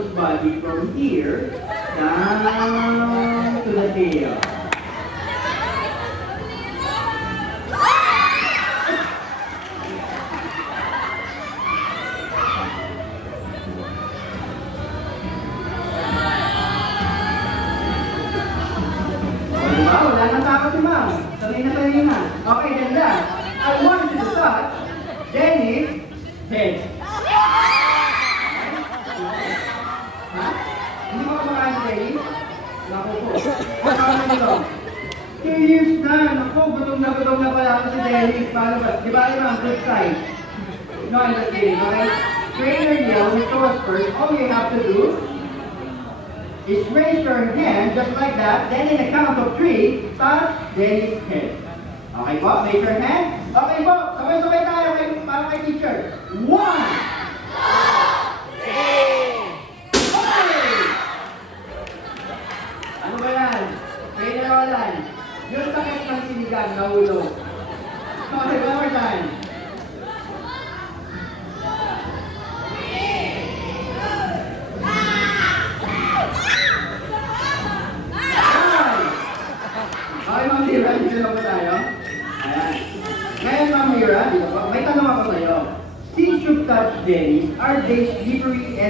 model's body from here down to the tail. Diba? Wala nang takot si ma'am. Sanay na. Okay, ganda. I want you to touch Jenny's head. Ha? Hindi mo kumakain si Jenny? Naku po. Ano nito? 2 years na. Naku, gutom na pala ako si Jenny. Paano ba? Di ba ma'am? Good side. No, I'm just kidding. Okay? Trainer yell, when you throw us first, all you have to do is raise your hand just like that, then in a count of 3, touch Jenny's head. Okay po? Raise your hand. Okay po, sabay-sabay tayo para kay teacher. 1, 2, 3. Okay! Ano ba yan? Trainer Roland. Yung sakit ng sinigang, nahulog. Okay, one more time. Okay, Ma'am Mira, dito lang po tayo. Ayan. Ngayon, Ma'am Mira, dito po, may tanong ako sa'yo. Since you've touched Jenny, are they slippery and